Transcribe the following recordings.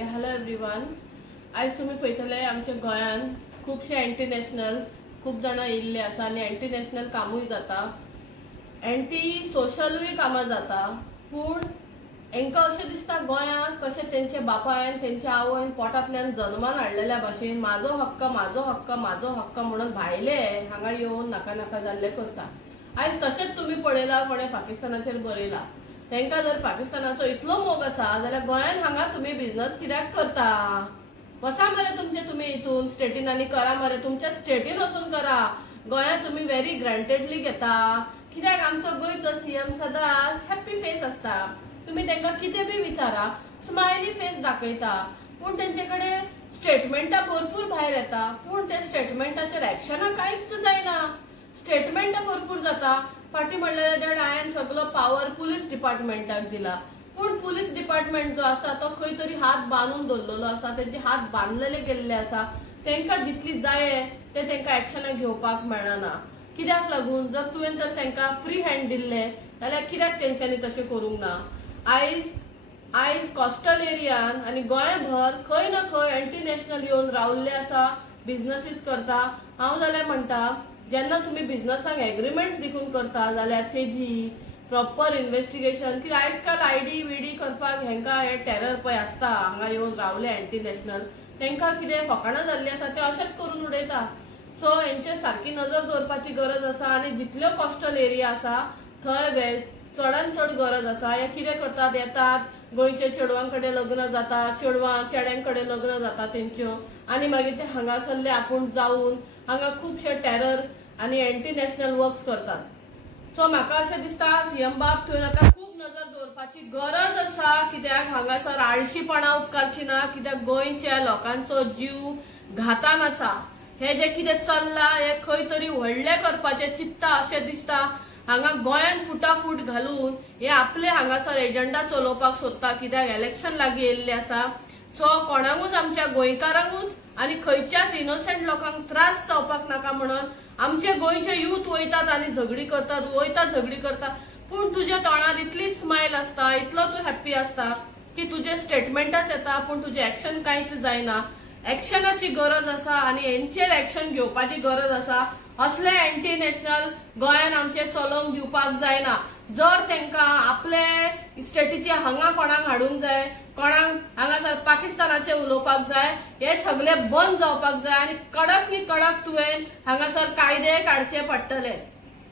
Hello everyone, आज तुम्ही पळयतले आमच्या गोंयान खूपशे एंटी नॅशनल्स खूप जाणां येयल्ले आसा आनी एंटी नॅशनल कामूय जाता, एंटी सोशलूय कामां जाता। पूण हांकां अशें दिसता गोंयाक कशें तेंचे बापायन तेंच्या आवयन पोटांतल्यान जल्मान हाडलेल्या भाशेन म्हाजो हक्क म्हाजो हक्क म्हाजो हक्क म्हणून भायले हांगा येवन नाका नाका जाल्ले करता। आज तशेंच तुम्ही पळयला कोणे पाकिस्तानाचेर बरयला, तेंका जर पाकिस्तानाचो इतलो मोग आसा जाल्यार गोंयान हांगा तुम्ही बिझनेस कित्याक करता? वसा मरे तुम्ही इथून स्टेटीन आनी करा मरे, तुमच्या स्टेटीन वचून करा। गोंयान तुम्ही व्हेरी ग्रांटेडली घेता कित्याक आमचो गोंयचो सीएम सदांच हॅप्पी फेस आसता। तुम्ही तेंका कितें बी विचारा स्माइली फेस दाखयता, पूण तेंचे कडेन स्टेटमेंटां भरपूर भायर येता, पूण त्या स्टेटमेंटाचेर एक्शनां कांयच जायना। स्टेटमेंटां भरपूर जाता, फाटी म्हणलेले देड हायेन सगळो पावर पुलीस डिपार्टमेंटाक दिला, पूण पुलीस डिपार्टमेंट जो आसा तो खंय तरी हात बांदून दवरलेलो आसा, तेंचे हात बांदलेले गेल्ले आसा। तेंकां जितली जाय ते तेंकां एक्शनां घेवपाक मेळना। कित्याक लागून जर तुवें जर तेंकां फ्री हँड दिल्ले जाल्यार कित्याक तेंच्यांनी तशें करूंक ना? आयज कोस्टल एरियान आनी गोंयभर खंय ना खंय एंटी नॅशनल येवन रावल्ले आसा, बिझनेसीस करता। हांव जाल्यार म्हणटा जेन्ना तुम्ही बिझनेसाक एग्रीमेंट्स दिकून करता जाल्यार तेजी प्रॉपर इन्व्हेस्टिगेशन, की आजकाल आयडी विडी करपाक हेंका हे टेरर पळय आसता हांगा येवन रावले एंटी नॅशनल, तेंका कितें फकाणां जाल्ली आसा ते अशेंच करून उडयता। सो हेंचे सारकी नजर दवरपाची गरज आसा आनी जितल्यो कोस्टल एरिया आसा थंय चडान चड गरज आसा। हे कितें करतात, येतात गोंयचे चेडवां कडेन लग्न जाता, चेड्यां कडेन लग्न जाता तेंच्यो, आनी मागीर ते हांगासरले आपूण जावन हांगा खूबशे टेरर आनी एंटी नॅशनल वर्क्स करतात। सो म्हाका अशें दिसता सीएम बाब तुवें आतां खूब नजर दवरपाची गरज आसा, कित्याक हांगासर आळशीपणां उपकारची ना, कित्याक गोंयच्या लोकांचो जीव घातान आसा। हे जे कितें चल्ला हे खंय तरी व्हडले करपाचे चित्ता अशें दिसता। हांगा गोंयान फुटाफूट घालून हे आपले हांगासर एजंडा चलोवपाक सोदता, कित्याक इलेक्शन लागीं येयल्ले आसा। सो कोणाकूच आमच्या गोंयकारांकूच आनी खंयच्याच इनोसेंट लोकांक त्रास जावपाक नाका म्हणून आमचे गोंयचे यूथ वयतात आनी झगडी करतात, पूण तुज्या तोंडार इतली स्माइल आसता, इतलो तूं हॅप्पी आसता की तुजे स्टेटमेंटाच येता पूण तुजें एक्शन कांयच जायना। एक्शनाची गरज आसा आनी हेंचेर एक्शन घेवपाची गरज आसा। असले एंटी नॅशनल गोंयान आमचे चलोवंक दिवपाक जायना। जर तेंका आपले स्टेटीचे हांगा कोणाक हाडूंक जाय, कोणाक हांगासर पाकिस्तानाचे उलोवपाक जाय, हे सगळे बंद जावपाक जाय आनी कडक नी कडक तुवें हांगासर कायदे काडचे पडटले।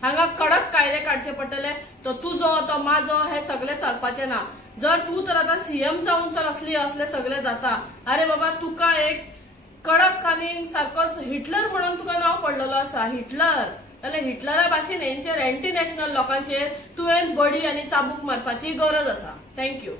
हांगा कडक कायदे काडचे पडटले। तो तुजो तो म्हाजो हे सगळे चलपाचे ना। जर तूं तर आतां सीएम जावन तर असले सगळे जाता, अरे बाबा तुका एक कडक आनी सारकोच हिटलर म्हणून तुका नांव पडलेलो आसा, हिटलर जाल्यार हिटलरा भाशेन हेंचेर एंटी नॅशनल लोकांचेर तुवें बडी आनी चाबूक मारपाची गरज आसा। थँक्यू।